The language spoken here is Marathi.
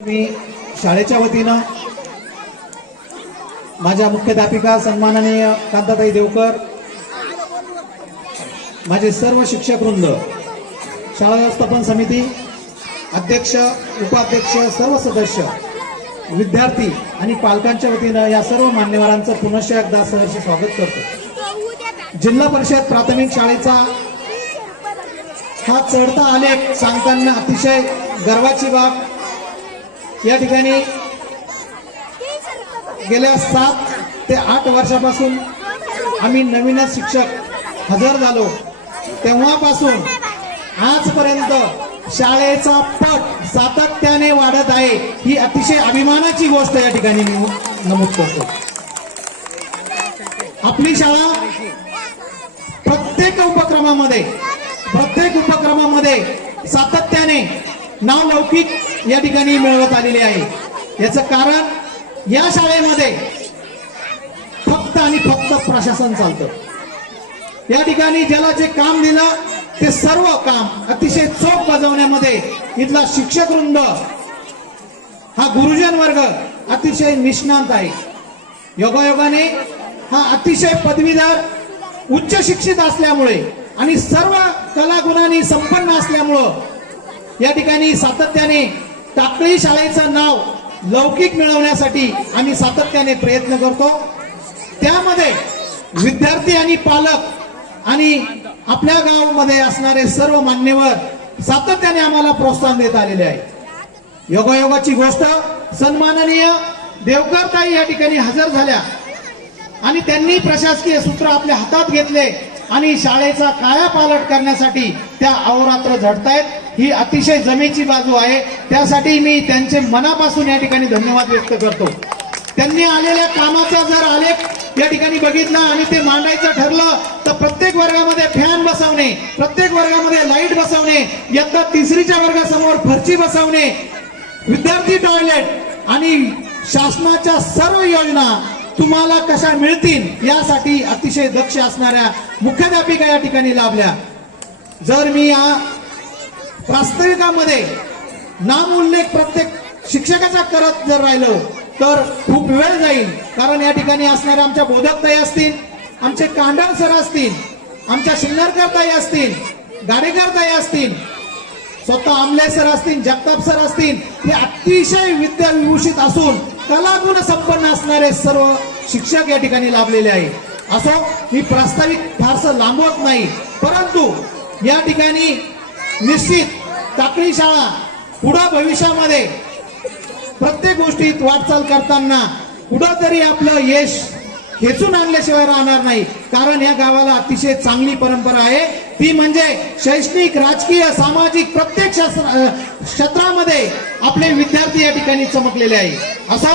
मी शाळेच्या वतीनं माझ्या मुख्याध्यापिका सन्माननीय कांताताई देवकर माझे सर्व शिक्षक वृंद शाळा व्यवस्थापन समिती अध्यक्ष उपाध्यक्ष सर्व सदस्य विद्यार्थी आणि पालकांच्या वतीनं या सर्व मान्यवरांचं पुनश्च एकदा सहर्ष स्वागत करतो. जिल्हा परिषद प्राथमिक शाळेचा हा चढता आलेख सांगताना अतिशय गर्वाची बाब या ठिकाणी गेल्या सात ते आठ वर्षापासून आम्ही नवीनच शिक्षक हजर झालो. तेव्हापासून आजपर्यंत शाळेचा पट सातत्याने वाढत आहे ही अतिशय अभिमानाची गोष्ट या ठिकाणी मी नमूद करतो. आपली शाळा प्रत्येक उपक्रमामध्ये प्रत्येक उपक्रमामध्ये सातत्याने नाव लौकिक या ठिकाणी मिळवत आलेले आहे. याचं कारण या शाळेमध्ये फक्त आणि फक्त प्रशासन चालतं. या ठिकाणी ज्याला जे काम दिलं ते सर्व काम अतिशय चोख बजावण्यामध्ये इथला शिक्षक वृंद हा गुरुजन वर्ग अतिशय निष्णांत आहे. योगायोगाने हा अतिशय पदवीधर उच्च शिक्षित असल्यामुळे आणि सर्व कलागुणांनी संपन्न असल्यामुळं या ठिकाणी सातत्याने टाकळी शाळेचं नाव लौकिक मिळवण्यासाठी आम्ही सातत्याने प्रयत्न करतो. त्यामध्ये विद्यार्थी आणि पालक आणि आपल्या गावामध्ये असणारे सर्व मान्यवर सातत्याने आम्हाला प्रोत्साहन देत आलेले आहे. योगायोगाची गोष्ट सन्माननीय देवकरताई या ठिकाणी हजर झाल्या. आणि त्यांनी प्रशासकीय सूत्र आपल्या हातात घेतले आणि शाळेचा कायापालट करण्यासाठी त्या अहोरात्र झडतायत. ही अतिशय जमेची बाजू आहे. त्यासाठी मी त्यांचे मनापासून या ठिकाणी धन्यवाद व्यक्त करतो. त्यांनी आलेल्या कामाचा जर आलेख या ठिकाणी बघितला आणि ते मांडायचं ठरलं तर प्रत्येक वर्गामध्ये फॅन बसवणे प्रत्येक वर्गामध्ये लाइट बसवणे यंदा तिसरीच्या वर्गासमोर फरची बसवणे विद्यार्थी टॉयलेट आणि शासनाच्या सर्व योजना तुम्हाला कशा मिळतील यासाठी अतिशय दक्ष असणाऱ्या मुख्याध्यापिका या ठिकाणी लाभल्या. जर मी या प्रास्ताविकामध्ये नाम उल्लेख प्रत्येक शिक्षकाचा करत जर राहिलो तर खूप वेळ जाईल. कारण या ठिकाणी असणाऱ्या आमच्या बोधकताई असतील आमचे कांडळ सर असतील आमच्या शिन्नरकर ताई असतील गाडेकर ताई असतील स्वतः आमले सर असतील जगताप सर असतील हे अतिशय विद्या विभूषित असून कलागुण संपन्न असणारे सर्व शिक्षक या ठिकाणी लाभलेले आहे असो मी प्रास्ताविक फारसं लांबवत नाही परंतु या ठिकाणी निश्चित टाकळी शाळा पुढं भविष्यामध्ये प्रत्येक गोष्टीत वाटचाल करताना कुठं तरी आपलं यश खेचून आणल्याशिवाय राहणार नाही. कारण या गावाला अतिशय चांगली परंपरा आहे. ती म्हणजे शैक्षणिक राजकीय सामाजिक प्रत्येक शास्त्र- क्षेत्रामध्ये आपले विद्यार्थी या ठिकाणी चमकलेले आहे. असं